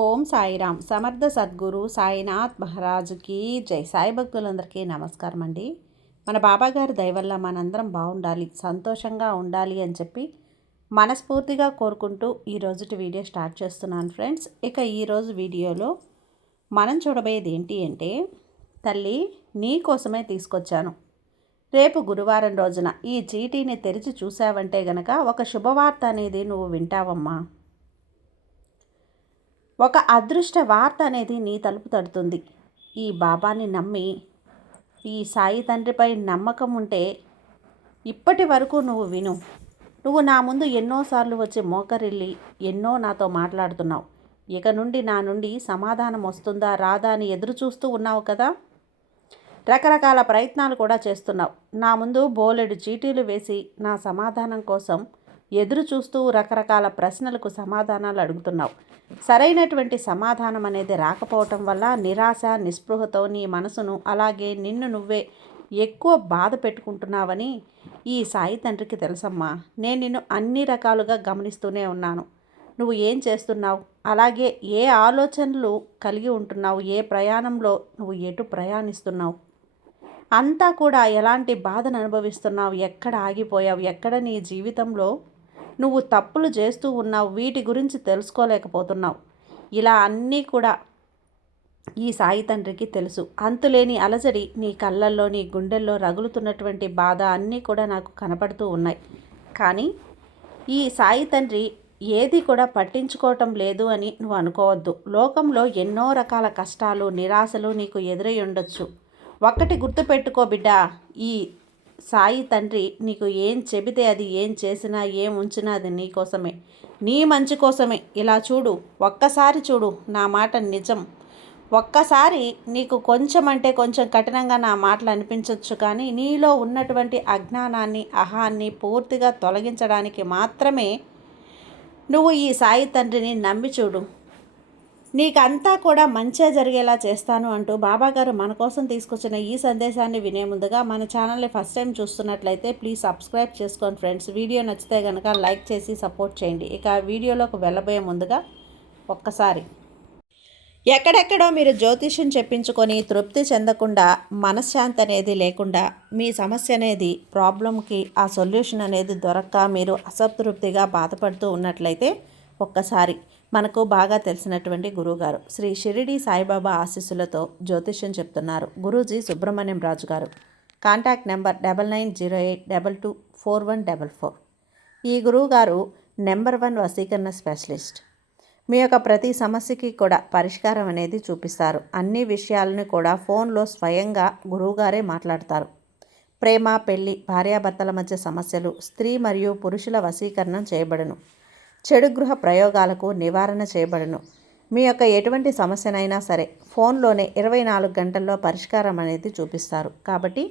ఓం సాయిరామ్. సమర్థ సద్గురు సాయినాథ్ మహారాజుకి జై. సాయి భక్తులందరికీ నమస్కారం అండి. మన బాబాగారి దయ వల్ల మనందరం బాగుండాలి, సంతోషంగా ఉండాలి అని చెప్పి మనస్ఫూర్తిగా కోరుకుంటూ ఈరోజుటి వీడియో స్టార్ట్ చేస్తున్నాను ఫ్రెండ్స్. ఇక ఈరోజు వీడియోలో మనం చూడబోయేది ఏంటి అంటే, తల్లి నీ కోసమే తీసుకొచ్చాను. రేపు గురువారం రోజున ఈ చీటీని తెరిచి చూసావంటే గనక ఒక శుభవార్త అనేది నువ్వు వింటావమ్మా. ఒక అదృష్ట వార్త అనేది నీ తలుపు తడుతుంది. ఈ బాబాని నమ్మి, ఈ సాయి తండ్రిపై నమ్మకం ఉంటే ఇప్పటి వరకు నువ్వు విను. నువ్వు నా ముందు ఎన్నోసార్లు వచ్చి మోకరిల్లి ఎన్నో నాతో మాట్లాడుతున్నావు. ఇక నుండి నా నుండి సమాధానం వస్తుందా రాదా అని ఎదురు చూస్తూ ఉన్నావు కదా. రకరకాల ప్రయత్నాలు కూడా చేస్తున్నావు. నా ముందు బోలెడు చీటీలు వేసి నా సమాధానం కోసం ఎదురు చూస్తూ రకరకాల ప్రశ్నలకు సమాధానాలు అడుగుతున్నావు. సరైనటువంటి సమాధానం అనేది రాకపోవటం వల్ల నిరాశ నిస్పృహతో నీ మనసును అలాగే నిన్ను నువ్వే ఎక్కువ బాధ పెట్టుకుంటున్నావని ఈ సాయి తండ్రికి తెలుసమ్మా. నేను నిన్ను అన్ని రకాలుగా గమనిస్తూనే ఉన్నాను. నువ్వు ఏం చేస్తున్నావు, అలాగే ఏ ఆలోచనలు కలిగి ఉంటున్నావు, ఏ ప్రయాణంలో నువ్వు ఎటు ప్రయాణిస్తున్నావు, అంతా కూడా ఎలాంటి బాధను అనుభవిస్తున్నావు, ఎక్కడ ఆగిపోయావు, ఎక్కడ నీ జీవితంలో నువ్వు తప్పులు చేస్తూ ఉన్నావు, వీటి గురించి తెలుసుకోలేకపోతున్నావు. ఇలా అన్నీ కూడా ఈ సాయి తండ్రికి తెలుసు. అంతులేని అలజడి నీ కళ్ళల్లో నీ గుండెల్లో రగులుతున్నటువంటి బాధ అన్నీ కూడా నాకు కనపడుతూ ఉన్నాయి. కానీ ఈ సాయి తండ్రి ఏది కూడా పట్టించుకోవటం లేదు అని నువ్వు అనుకోవద్దు. లోకంలో ఎన్నో రకాల కష్టాలు నిరాశలు నీకు ఎదురై ఉండొచ్చు. ఒక్కటి గుర్తుపెట్టుకో బిడ్డ, ఈ సాయి తండ్రి నీకు ఏం చెబితే అది, ఏం చేసినా ఏం ఉంచినా అది నీ కోసమే, నీ మంచి కోసమే. ఇలా చూడు, ఒక్కసారి చూడు, నా మాట నిజం. ఒక్కసారి నీకు కొంచెం అంటే కొంచెం కఠినంగా నా మాటలు అనిపించవచ్చు, కానీ నీలో ఉన్నటువంటి అజ్ఞానాన్ని అహాన్ని పూర్తిగా తొలగించడానికి మాత్రమే నువ్వు ఈ సాయి తండ్రిని నమ్మి చూడు. నీకంతా కూడా మంచే జరిగేలా చేస్తాను అంటూ బాబాగారు మన కోసం తీసుకొచ్చిన ఈ సందేశాన్ని వినే ముందుగా మన ఛానల్ని ఫస్ట్ టైం చూస్తున్నట్లయితే ప్లీజ్ సబ్స్క్రైబ్ చేసుకోండి ఫ్రెండ్స్. వీడియో నచ్చితే కనుక లైక్ చేసి సపోర్ట్ చేయండి. ఇక వీడియోలోకి వెళ్ళబోయే ముందుగా ఒక్కసారి ఎక్కడెక్కడో మీరు జ్యోతిష్యం చెప్పించుకొని తృప్తి చెందకుండా, మనశ్శాంతి అనేది లేకుండా, మీ సమస్య అనేది ప్రాబ్లంకి ఆ సొల్యూషన్ అనేది దొరక్క మీరు అసంతృప్తిగా బాధపడుతూ ఉన్నట్లయితే ఒక్కసారి మనకు బాగా తెలిసినటువంటి గురువుగారు శ్రీ షిరిడి సాయిబాబా ఆశీస్సులతో జ్యోతిష్యం చెప్తున్నారు గురూజీ సుబ్రహ్మణ్యం రాజు గారు. Contact number 9908224144. ఈ గురువుగారు నెంబర్ 1 వశీకరణ స్పెషలిస్ట్. మీ యొక్క ప్రతి సమస్యకి కూడా పరిష్కారం అనేది చూపిస్తారు. అన్ని విషయాలను కూడా ఫోన్లో స్వయంగా గురువుగారే మాట్లాడతారు. ప్రేమ, పెళ్లి, భార్యాభర్తల మధ్య సమస్యలు, స్త్రీ మరియు పురుషుల వశీకరణం చేయబడును. చెడు గృహ ప్రయోగాలకు నివారణ చేయబడును. మీ యొక్క ఎటువంటి సమస్యనైనా సరే ఫోన్లోనే 24 గంటల్లో పరిష్కారం అనేది చూపిస్తారు. కాబట్టి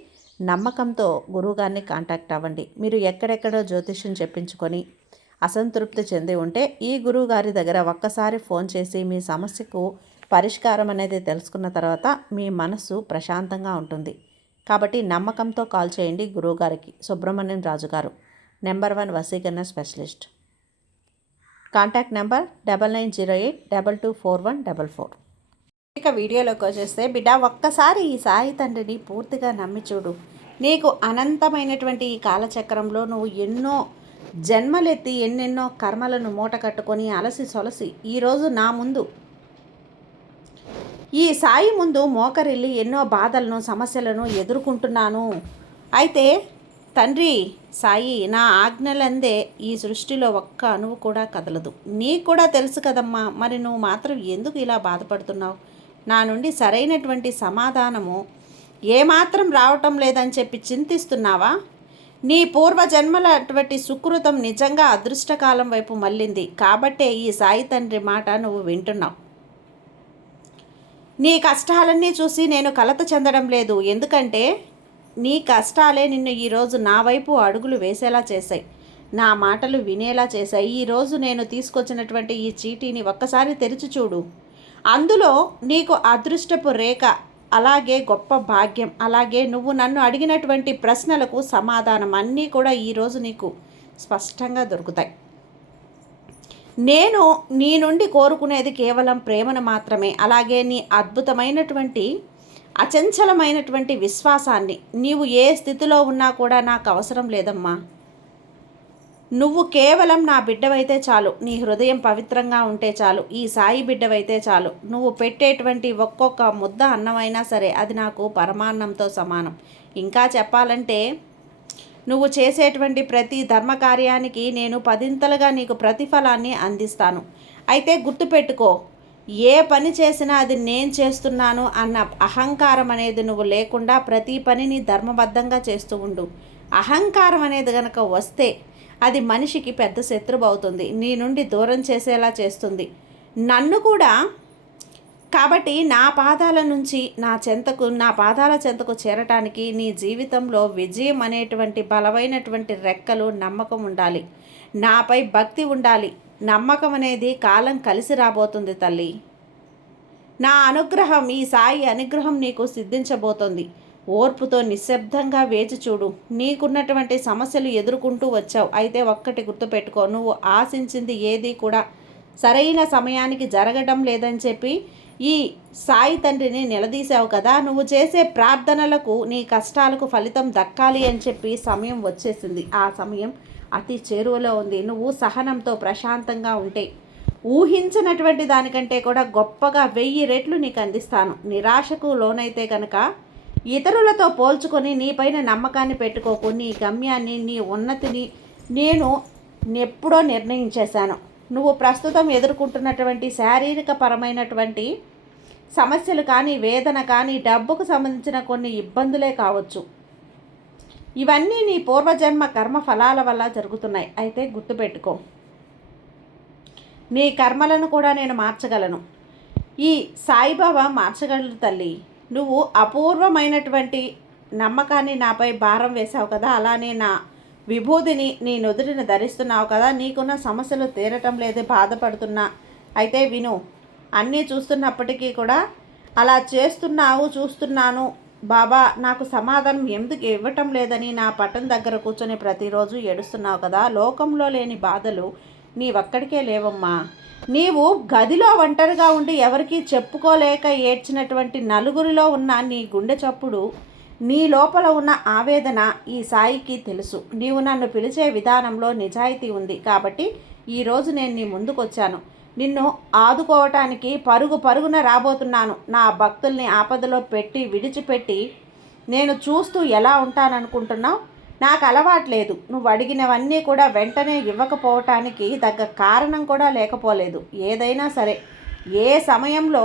నమ్మకంతో గురువుగారిని కాంటాక్ట్ అవ్వండి. మీరు ఎక్కడెక్కడో జ్యోతిష్యం చెప్పించుకొని అసంతృప్తి చెంది ఉంటే ఈ గురువుగారి దగ్గర ఒక్కసారి ఫోన్ చేసి మీ సమస్యకు పరిష్కారం అనేది తెలుసుకున్న తర్వాత మీ మనసు ప్రశాంతంగా ఉంటుంది. కాబట్టి నమ్మకంతో కాల్ చేయండి గురువుగారికి. సుబ్రహ్మణ్యం రాజు గారు, నెంబర్ 1 వశీకరణ స్పెషలిస్ట్. Contact number 9908224144. ఇక వీడియోలోకి వచ్చేస్తే బిడ్డ, ఒక్కసారి ఈ సాయి తండ్రిని పూర్తిగా నమ్మి చూడు. నీకు అనంతమైనటువంటి ఈ కాలచక్రంలో నువ్వు ఎన్నో జన్మలెత్తి ఎన్నెన్నో కర్మలను మూట కట్టుకొని అలసి సొలసి ఈరోజు నా ముందు ఈ సాయి ముందు మోకరిల్లి ఎన్నో బాధలను సమస్యలను ఎదుర్కొంటున్నాను. అయితే తండ్రి సాయి, నా ఆజ్ఞలందే ఈ సృష్టిలో ఒక్క అణువు కూడా కదలదు. నీకు కూడా తెలుసు కదమ్మా, మరి నువ్వు మాత్రం ఎందుకు ఇలా బాధపడుతున్నావు? నా నుండి సరైనటువంటి సమాధానము ఏమాత్రం రావటం లేదని చెప్పి చింతిస్తున్నావా? నీ పూర్వజన్మల అటువంటి సుకృతం నిజంగా అదృష్టకాలం వైపు మళ్ళింది. కాబట్టే ఈ సాయి తండ్రి మాట నువ్వు వింటున్నావు. నీ కష్టాలన్నీ చూసి నేను కలత చెందడం లేదు. ఎందుకంటే నీ కష్టాలే నిన్ను ఈరోజు నా వైపు అడుగులు వేసేలా చేశాయి, నా మాటలు వినేలా చేశాయి. ఈరోజు నేను తీసుకొచ్చినటువంటి ఈ చీటీని ఒక్కసారి తెరిచి చూడు. అందులో నీకు అదృష్టపు రేఖ, అలాగే గొప్ప భాగ్యం, అలాగే నువ్వు నన్ను అడిగినటువంటి ప్రశ్నలకు సమాధానం అన్నీ కూడా ఈరోజు నీకు స్పష్టంగా దొరుకుతాయి. నేను నీ నుండి కోరుకునేది కేవలం ప్రేమను మాత్రమే, అలాగే నీ అద్భుతమైనటువంటి అచంచలమైనటువంటి విశ్వాసాన్ని. నీవు ఏ స్థితిలో ఉన్నా కూడా నాకు అవసరం లేదమ్మా. నువ్వు కేవలం నా బిడ్డవైతే చాలు, నీ హృదయం పవిత్రంగా ఉంటే చాలు, ఈ సాయి బిడ్డవైతే చాలు. నువ్వు పెట్టేటువంటి ఒక్కొక్క ముద్ద అన్నమైనా సరే అది నాకు పరమాన్నంతో సమానం. ఇంకా చెప్పాలంటే నువ్వు చేసేటువంటి ప్రతి ధర్మకార్యానికి నేను పదింతలుగా నీకు ప్రతిఫలాన్ని అందిస్తాను. అయితే గుర్తుపెట్టుకో, ఏ పని చేసినా అది నేను చేస్తున్నాను అన్న అహంకారం అనేది నువ్వు లేకుండా ప్రతి పనిని ధర్మబద్ధంగా చేస్తూ ఉండు. అహంకారం అనేది కనుక వస్తే అది మనిషికి పెద్ద శత్రువు అవుతుంది, నీ నుండి దూరం చేసేలా చేస్తుంది. నన్ను కూడా కాబట్టి నా పాదాల చెంతకు చేరటానికి నీ జీవితంలో విజయం అనేటువంటి బలమైనటువంటి రెక్కలు, నమ్మకం ఉండాలి. నాపై భక్తి ఉండాలి. నమ్మకం అనేది కాలం కలిసి రాబోతుంది తల్లి. నా అనుగ్రహం, ఈ సాయి అనుగ్రహం నీకు సిద్ధించబోతోంది. ఓర్పుతో నిశ్శబ్దంగా వేచి చూడు. నీకున్నటువంటి సమస్యలు ఎదుర్కొంటూ వచ్చావు. అయితే ఒక్కటి గుర్తుపెట్టుకో, నువ్వు ఆశించింది ఏది కూడా సరైన సమయానికి జరగడం లేదని చెప్పి ఈ సాయి తండ్రిని నిలదీశావు కదా. నువ్వు చేసే ప్రార్థనలకు, నీ కష్టాలకు ఫలితం దక్కాలి అని చెప్పి సమయం వచ్చేసింది. ఆ సమయం అతి చేరువలో ఉంది. నువ్వు సహనంతో ప్రశాంతంగా ఉంటే ఊహించినటువంటి దానికంటే కూడా గొప్పగా 1000 రెట్లు నీకు అందిస్తాను. నిరాశకు లోనైతే కనుక ఇతరులతో పోల్చుకొని నీపైన నమ్మకాన్ని పెట్టుకోకు. నీ గమ్యాన్ని, నీ ఉన్నతిని నేను ఎప్పుడో నిర్ణయించేశాను. నువ్వు ప్రస్తుతం ఎదుర్కొంటున్నటువంటి శారీరక పరమైనటువంటి సమస్యలు కానీ, వేదన కానీ, డబ్బుకు సంబంధించిన కొన్ని ఇబ్బందులే కావచ్చు. ఇవన్నీ నీ పూర్వజన్మ కర్మ ఫలాల వల్ల జరుగుతున్నాయి. అయితే గుర్తుపెట్టుకో, నీ కర్మలను కూడా నేను మార్చగలను. ఈ సాయిబాబా మార్చగలరు తల్లి. నువ్వు అపూర్వమైనటువంటి నమ్మకాన్ని నాపై భారం వేశావు కదా, అలానే నా విభూతిని నీ నుదుటిని ధరిస్తున్నావు కదా. నీకున్న సమస్యలు తీరటం లేదే, బాధపడుతున్నా. అయితే విను, అన్నీ చూస్తున్నప్పటికీ కూడా అలా చూస్తున్నాను బాబా, నాకు సమాధానం ఎందుకు ఇవ్వటం లేదని నా పట్టం దగ్గర కూర్చొని ప్రతిరోజు ఏడుస్తున్నావు కదా. లోకంలో లేని బాధలు నీ ఒక్కడికే లేవమ్మా. నీవు గదిలో ఒంటరిగా ఉండి ఎవరికీ చెప్పుకోలేక ఏడ్చినటువంటి నలుగురిలో ఉన్న నీ గుండె చప్పుడు, నీ లోపల ఉన్న ఆవేదన ఈ సాయికి తెలుసు. నీవు నన్ను పిలిచే విధానంలో నిజాయితీ ఉంది కాబట్టి ఈరోజు నేను నీ ముందుకొచ్చాను. నిన్ను ఆదుకోవటానికి పరుగున రాబోతున్నాను. నా భక్తుల్ని ఆపదలో విడిచిపెట్టి నేను చూస్తూ ఎలా ఉంటాననుకుంటున్నావు? నాకు అలవాట్లేదు. నువ్వు అడిగినవన్నీ కూడా వెంటనే ఇవ్వకపోవటానికి తగ్గ కారణం కూడా లేకపోలేదు. ఏదైనా సరే, ఏ సమయంలో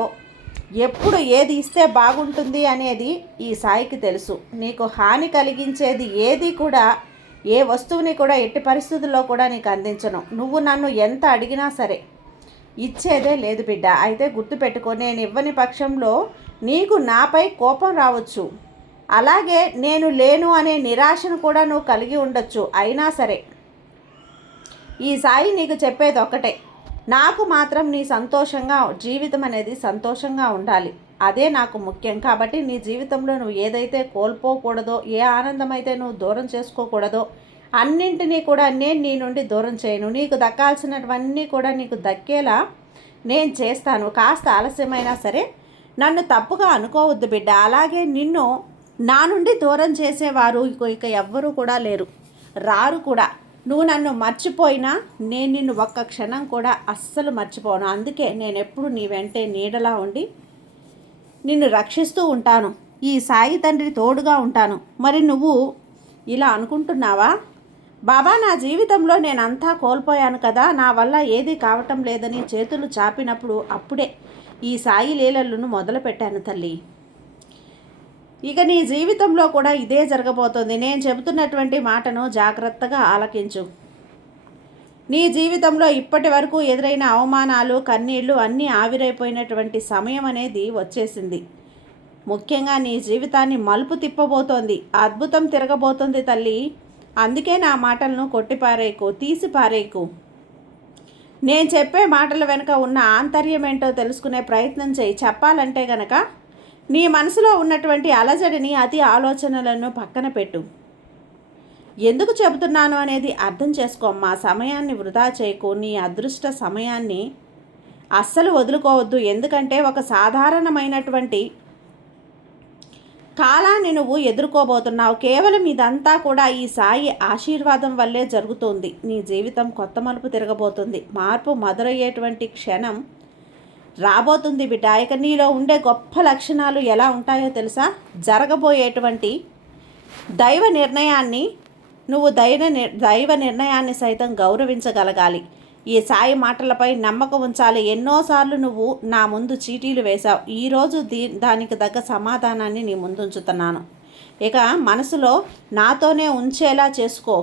ఎప్పుడు ఏది ఇస్తే బాగుంటుంది అనేది ఈ సాయికి తెలుసు. నీకు హాని కలిగించేది ఏది కూడా, ఏ వస్తువుని కూడా ఎట్టి పరిస్థితుల్లో కూడా నీకు అందించను. నువ్వు నన్ను ఎంత అడిగినా సరే ఇచ్చేదే లేదు బిడ్డ. అయితే గుర్తుపెట్టుకో, నేను ఇవ్వని పక్షంలో నీకు నాపై కోపం రావచ్చు, అలాగే నేను లేను అనే నిరాశను కూడా నువ్వు కలిగి ఉండొచ్చు. అయినా సరే ఈ సాయి నీకు చెప్పేది ఒకటే, నాకు మాత్రం నీ జీవితం అనేది సంతోషంగా ఉండాలి. అదే నాకు ముఖ్యం. కాబట్టి నీ జీవితంలో నువ్వు ఏదైతే కోల్పోకూడదో, ఏ ఆనందం అయితే నువ్వు దూరం చేసుకోకూడదో అన్నింటినీ కూడా నేను నీ నుండి దూరం చేయను. నీకు దక్కాల్సినవన్నీ కూడా నీకు దక్కేలా నేను చేస్తాను. కాస్త ఆలస్యమైనా సరే నన్ను తప్పుగా అనుకోవద్దు బిడ్డ. అలాగే నిన్ను నా నుండి దూరం చేసేవారు ఇక ఎవ్వరూ కూడా లేరు, రారు కూడా. నువ్వు నన్ను మర్చిపోయినా నేను నిన్ను ఒక్క క్షణం కూడా అస్సలు మర్చిపోను. అందుకే నేను ఎప్పుడు నీ వెంటే నీడలా ఉండి నిన్ను రక్షిస్తూ ఉంటాను. ఈ సాయి తండ్రి తోడుగా ఉంటాను. మరి నువ్వు ఇలా అనుకుంటున్నావా? బాబా, నా జీవితంలో నేనంతా కోల్పోయాను కదా, నా వల్ల ఏది కావటం లేదని చేతులు చాపినప్పుడు అప్పుడే ఈ సాయి లీలలను మొదలుపెట్టాను తల్లి. ఇక నీ జీవితంలో కూడా ఇదే జరగబోతోంది. నేను చెబుతున్నటువంటి మాటను జాగ్రత్తగా ఆలకించు. నీ జీవితంలో ఇప్పటి వరకు ఎదురైన అవమానాలు, కన్నీళ్లు అన్నీ ఆవిరైపోయినటువంటి సమయం అనేది వచ్చేసింది. ముఖ్యంగా నీ జీవితాన్ని మలుపు తిప్పబోతోంది, అద్భుతం తిరగబోతోంది తల్లి. అందుకే నా మాటలను కొట్టిపారేయకు, తీసిపారేయకు. నేను చెప్పే మాటల వెనుక ఉన్న ఆంతర్యం ఏంటో తెలుసుకునే ప్రయత్నం చేయి. చెప్పాలంటే గనక నీ మనసులో ఉన్నటువంటి అలజడిని, అతి ఆలోచనలను పక్కన పెట్టు. ఎందుకు చెబుతున్నాను అనేది అర్థం చేసుకోమ్మా. సమయాన్ని వృధా చేయకు. నీ అదృష్ట సమయాన్ని అస్సలు వదులుకోవద్దు. ఎందుకంటే ఒక సాధారణమైనటువంటి కాలాన్ని నువ్వు ఎదుర్కోబోతున్నావు. కేవలం ఇదంతా కూడా ఈ సాయి ఆశీర్వాదం వల్లే జరుగుతుంది. నీ జీవితం కొత్త మలుపు తిరగబోతుంది. మార్పు మొదలయ్యేటువంటి క్షణం రాబోతుంది బిడ్డ. ఇక నీలో ఉండే గొప్ప లక్షణాలు ఎలా ఉంటాయో తెలుసా? జరగబోయేటువంటి దైవ నిర్ణయాన్ని నువ్వు దైవ నిర్ణయాన్ని సైతం గౌరవించగలగాలి. ఈ సాయి మాటలపై నమ్మకం ఉంచాలి. ఎన్నోసార్లు నువ్వు నా ముందు చీటీలు వేశావు. ఈరోజు దానికి తగ్గ సమాధానాన్ని నీ ముందు ఉంచుతున్నాను. ఇక మనసులో నాతోనే ఉంచేలా చేసుకో.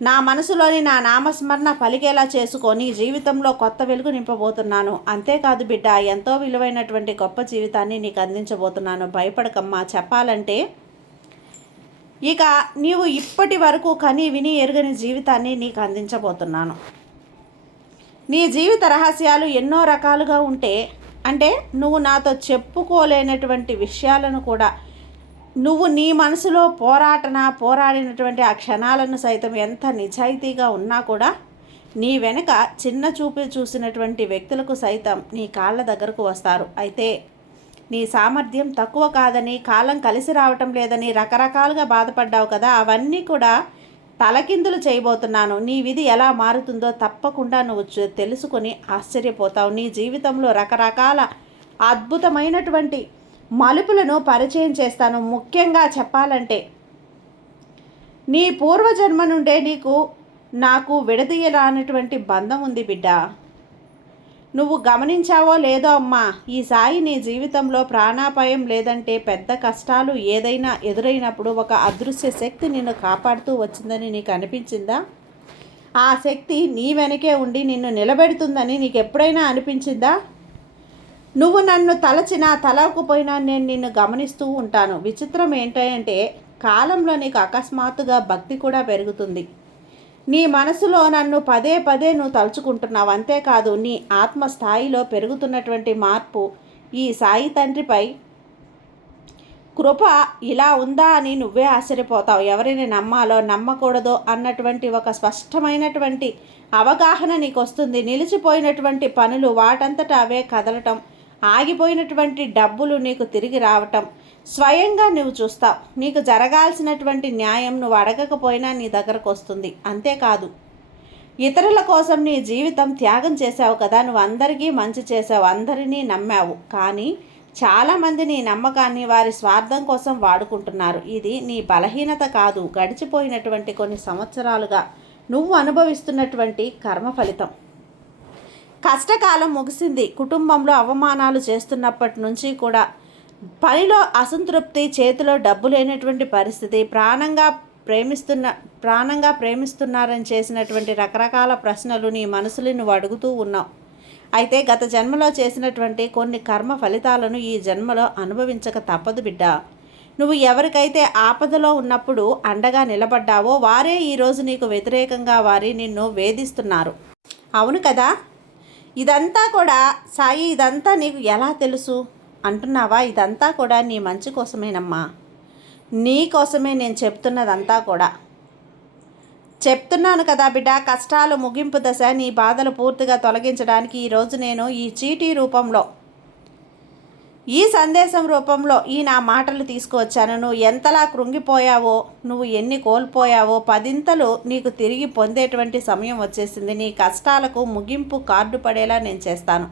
నా మనసులోని నా నామస్మరణ పలికేలా చేసుకొని జీవితంలో కొత్త వెలుగు నింపబోతున్నాను. అంతేకాదు బిడ్డ, ఎంతో విలువైనటువంటి గొప్ప జీవితాన్ని నీకు అందించబోతున్నాను. భయపడకమ్మా. చెప్పాలంటే ఇక నీవు ఇప్పటి వరకు కని విని ఎరుగని జీవితాన్ని నీకు అందించబోతున్నాను. నీ జీవిత రహస్యాలు ఎన్నో రకాలుగా ఉంటే అంటే నువ్వు నాతో చెప్పుకోలేనటువంటి విషయాలను కూడా నువ్వు నీ మనసులో పోరాడినటువంటి ఆ క్షణాలను సైతం ఎంత నిజాయితీగా ఉన్నా కూడా నీ వెనుక చిన్న చూపు చూసినటువంటి వ్యక్తులకు సైతం నీ కాళ్ళ దగ్గరకు వస్తారు. అయితే నీ సామర్థ్యం తక్కువ కాదని, కాలం కలిసి రావటం లేదని రకరకాలుగా బాధపడ్డావు కదా, అవన్నీ కూడా తలకిందులు చేయబోతున్నాను. నీ విధి ఎలా మారుతుందో తప్పకుండా నువ్వు తెలుసుకొని ఆశ్చర్యపోతావు. నీ జీవితంలో రకరకాల అద్భుతమైనటువంటి మలుపులను పరిచయం చేస్తాను. ముఖ్యంగా చెప్పాలంటే నీ పూర్వజన్మ నుండే నాకు విడదీయరానటువంటి బంధం ఉంది బిడ్డ. నువ్వు గమనించావో లేదో అమ్మా, ఈ సాయి నీ జీవితంలో ప్రాణాపాయం లేదంటే పెద్ద కష్టాలు ఏదైనా ఎదురైనప్పుడు ఒక అదృశ్య శక్తి నిన్ను కాపాడుతూ వచ్చిందని నీకు అనిపించిందా? ఆ శక్తి నీ వెనకే ఉండి నిన్ను నిలబెడుతుందని నీకు ఎప్పుడైనా అనిపించిందా? నువ్వు నన్ను తలచినా తలవకపోయినా నేను నిన్ను గమనిస్తూ ఉంటాను. విచిత్రం ఏంటంటే కాలంలో నీకు అకస్మాత్తుగా భక్తి కూడా పెరుగుతుంది. నీ మనసులో నన్ను పదే పదే నువ్వు తలుచుకుంటున్నావు. అంతేకాదు నీ ఆత్మస్థాయిలో పెరుగుతున్నటువంటి మార్పు ఈ సాయి తండ్రిపై కృప ఇలా ఉందా అని నువ్వే ఆశ్చర్యపోతావు. ఎవరిని నమ్మాలో నమ్మకూడదో అన్నటువంటి ఒక స్పష్టమైనటువంటి అవగాహన నీకు వస్తుంది. నిలిచిపోయినటువంటి పనులు వాటంతట అవే కదలటం, ఆగిపోయినటువంటి డబ్బులు నీకు తిరిగి రావటం స్వయంగా నువ్వు చూస్తావు. నీకు జరగాల్సినటువంటి న్యాయం నువ్వు అడగకపోయినా నీ దగ్గరకు వస్తుంది. అంతేకాదు ఇతరుల కోసం నీ జీవితం త్యాగం చేసావు కదా, నువ్వు అందరికీ మంచి చేసావు, అందరినీ నమ్మావు. కానీ చాలామంది నీ నమ్మకాన్ని వారి స్వార్థం కోసం వాడుకుంటున్నారు. ఇది నీ బలహీనత కాదు, గడిచిపోయినటువంటి కొన్ని సంవత్సరాలుగా నువ్వు అనుభవిస్తున్నటువంటి కర్మ ఫలితం. కష్టకాలం ముగిసింది. కుటుంబంలో అవమానాలు చేస్తున్నప్పటి నుంచి కూడా పనిలో అసంతృప్తి, చేతిలో డబ్బు లేనటువంటి పరిస్థితి, ప్రాణంగా ప్రేమిస్తున్నారని చేసినటువంటి రకరకాల ప్రశ్నలు నీ మనసులో నువ్వు అడుగుతూ ఉన్నావు. అయితే గత జన్మలో చేసినటువంటి కొన్ని కర్మ ఫలితాలను ఈ జన్మలో అనుభవించక తప్పదు బిడ్డ. నువ్వు ఎవరికైతే ఆపదలో ఉన్నప్పుడు అండగా నిలబడ్డావో వారే ఈరోజు నీకు వ్యతిరేకంగా నిన్ను వేధిస్తున్నారు. అవును కదా? ఇదంతా కూడా సాయి, ఇదంతా నీకు ఎలా తెలుసు అంటున్నావా? ఇదంతా కూడా నీ మంచి కోసమేనమ్మా. నీ కోసమే నేను చెప్తున్నదంతా కూడా. చెప్తున్నాను కదా బిడ్డ, కష్టాలు ముగింపు దశ. నీ బాధలు పూర్తిగా తొలగించడానికి ఈరోజు నేను ఈ చీటీ రూపంలో, ఈ సందేశం రూపంలో ఈ నా మాటలు తీసుకువచ్చాను. నువ్వు ఎంతలా కృంగిపోయావో, నువ్వు ఎన్ని కోల్పోయావో పదింతలు నీకు తిరిగి పొందేటువంటి సమయం వచ్చేసింది. నీ కష్టాలకు ముగింపు కార్డు పడేలా నేను చేస్తాను.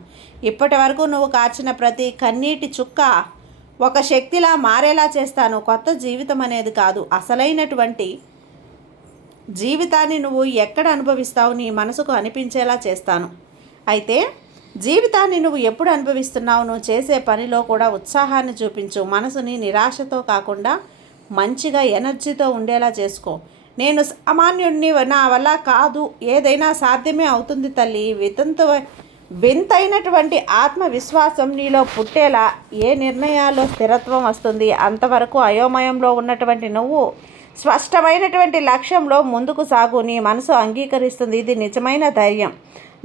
ఇప్పటి వరకు నువ్వు కార్చిన ప్రతి కన్నీటి చుక్క ఒక శక్తిలా మారేలా చేస్తాను. కొత్త జీవితం అనేది కాదు, అసలైనటువంటి జీవితాన్ని నువ్వు ఎక్కడ అనుభవిస్తావు నీ మనసుకు అనిపించేలా చేస్తాను. అయితే జీవితాన్ని నువ్వు ఎప్పుడు అనుభవిస్తున్నావు? నువ్వు చేసే పనిలో కూడా ఉత్సాహాన్ని చూపించు. మనసుని నిరాశతో కాకుండా మంచిగా ఎనర్జీతో ఉండేలా చేసుకో. నేను సామాన్యుడిని, నా వల్ల కాదు, ఏదైనా సాధ్యమే అవుతుంది తల్లి. వింతైనటువంటి ఆత్మవిశ్వాసం నీలో పుట్టేలా ఏ నిర్ణయాల్లో స్థిరత్వం వస్తుంది. అంతవరకు అయోమయంలో ఉన్నటువంటి నువ్వు స్పష్టమైనటువంటి లక్ష్యంలో ముందుకు సాగు. నీ మనసు అంగీకరిస్తుంది. ఇది నిజమైన ధైర్యం.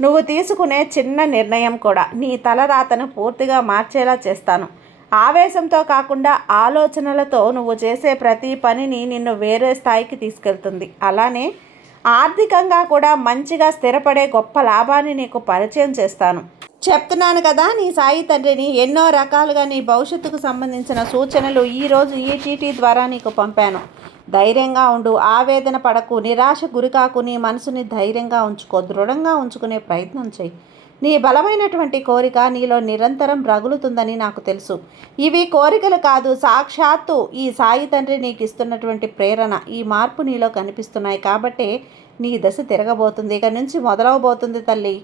నువ్వు తీసుకునే చిన్న నిర్ణయం కూడా నీ తలరాతను పూర్తిగా మార్చేలా చేస్తాను. ఆవేశంతో కాకుండా ఆలోచనలతో నువ్వు చేసే ప్రతి పనిని నిన్ను వేరే స్థాయికి తీసుకెళ్తుంది. అలానే ఆర్థికంగా కూడా మంచిగా స్థిరపడే గొప్ప లాభాన్ని నీకు పరిచయం చేస్తాను. చెప్తున్నాను కదా, నీ సాయి తండ్రిని ఎన్నో రకాలుగా నీ భవిష్యత్తుకు సంబంధించిన సూచనలు ఈరోజు ఈ టీటీ ద్వారా నీకు పంపాను. ధైర్యంగా ఉండు, ఆవేదన పడకు, నిరాశ గురికాకు, నీ మనసుని ధైర్యంగా ఉంచుకో, దృఢంగా ఉంచుకునే ప్రయత్నం చేయి. నీ బలమైనటువంటి కోరిక నీలో నిరంతరం రగులుతుందని నాకు తెలుసు. ఇవి కోరికలు కాదు, సాక్షాత్తు ఈ సాయి తండ్రి నీకు ఇస్తున్నటువంటి ప్రేరణ. ఈ మార్పు నీలో కనిపిస్తున్నాయి కాబట్టే నీ దశ తిరగబోతుంది. ఇక నుంచి మొదలవబోతుంది తల్లి.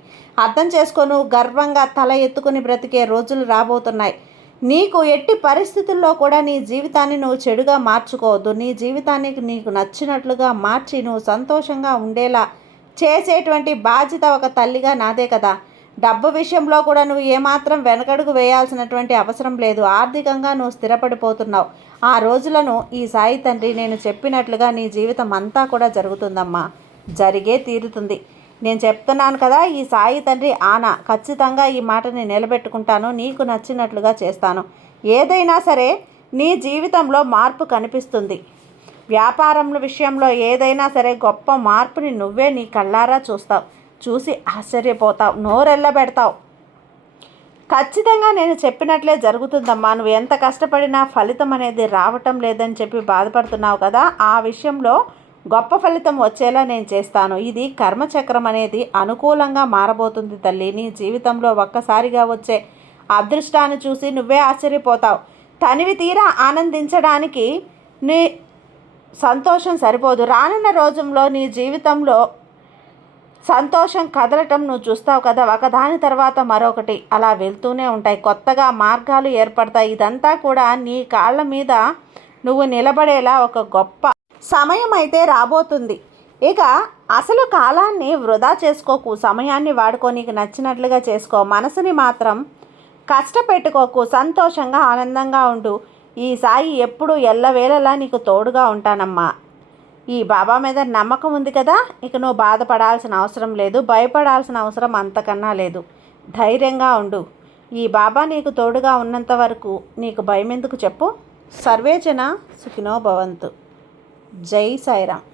అర్థం చేసుకోను, గర్వంగా తల ఎత్తుకుని బ్రతికే రోజులు రాబోతున్నాయి. నీకు ఎట్టి పరిస్థితుల్లో కూడా నీ జీవితాన్ని నువ్వు చెడుగా మార్చుకోవద్దు. నీ జీవితానికి నీకు నచ్చినట్లుగా మార్చి నువ్వు సంతోషంగా ఉండేలా చేసేటువంటి బాధ్యత ఒక తల్లిగా నాదే కదా. డబ్బు విషయంలో కూడా నువ్వు ఏమాత్రం వెనకడుగు వేయాల్సినటువంటి అవసరం లేదు. ఆర్థికంగా నువ్వు స్థిరపడిపోతున్నావు. ఆ రోజులను ఈ సాయి తండ్రి నేను చెప్పినట్లుగా నీ జీవితం అంతా కూడా జరుగుతుందమ్మా, జరిగే తీరుతుంది. నేను చెప్తున్నాను కదా, ఈ సాయి తండ్రి ఆనా. ఖచ్చితంగా ఈ మాటని నిలబెట్టుకుంటాను, నీకు నచ్చినట్లుగా చేస్తాను. ఏదైనా సరే నీ జీవితంలో మార్పు కనిపిస్తుంది. వ్యాపారం విషయంలో ఏదైనా సరే గొప్ప మార్పుని నువ్వే నీ కళ్ళారా చూస్తావు. చూసి ఆశ్చర్యపోతావు, నోరెళ్ళబెడతావు. ఖచ్చితంగా నేను చెప్పినట్లే జరుగుతుందమ్మా. నువ్వు ఎంత కష్టపడినా ఫలితం అనేది రావటం లేదని చెప్పి బాధపడుతున్నావు కదా, ఆ విషయంలో గొప్ప ఫలితం వచ్చేలా నేను చేస్తాను. ఇది కర్మచక్రం అనేది అనుకూలంగా మారబోతుంది తల్లి. నీ జీవితంలో ఒక్కసారిగా వచ్చే అదృష్టాన్ని చూసి నువ్వే ఆశ్చర్యపోతావు. తనివి తీరా ఆనందించడానికి నీ సంతోషం సరిపోదు. రానున్న రోజుల్లో నీ జీవితంలో సంతోషం కదలటం నువ్వు చూస్తావు కదా, ఒకదాని తర్వాత మరొకటి అలా వెళ్తూనే ఉంటాయి. కొత్తగా మార్గాలు ఏర్పడతాయి. ఇదంతా కూడా నీ కాళ్ళ మీద నువ్వు నిలబడేలా ఒక గొప్ప సమయం అయితే రాబోతుంది. ఇక అసలు కాలాన్ని వృధా చేసుకోకు, సమయాన్ని వాడుకో, నీకు నచ్చినట్లుగా చేసుకో. మనసుని మాత్రం కష్టపెట్టుకోకు, సంతోషంగా ఆనందంగా ఉండు. ఈ సాయి ఎప్పుడు ఎల్లవేళలా నీకు తోడుగా ఉంటానమ్మా. ఈ బాబా మీద నమ్మకం ఉంది కదా, ఇక నువ్వు బాధపడాల్సిన అవసరం లేదు, భయపడాల్సిన అవసరం అంతకన్నా లేదు. ధైర్యంగా ఉండు. ఈ బాబా నీకు తోడుగా ఉన్నంత వరకు నీకు భయం ఎందుకు చెప్పు. సర్వేజన సుఖినో భవంతు. జై సాయిరామ్.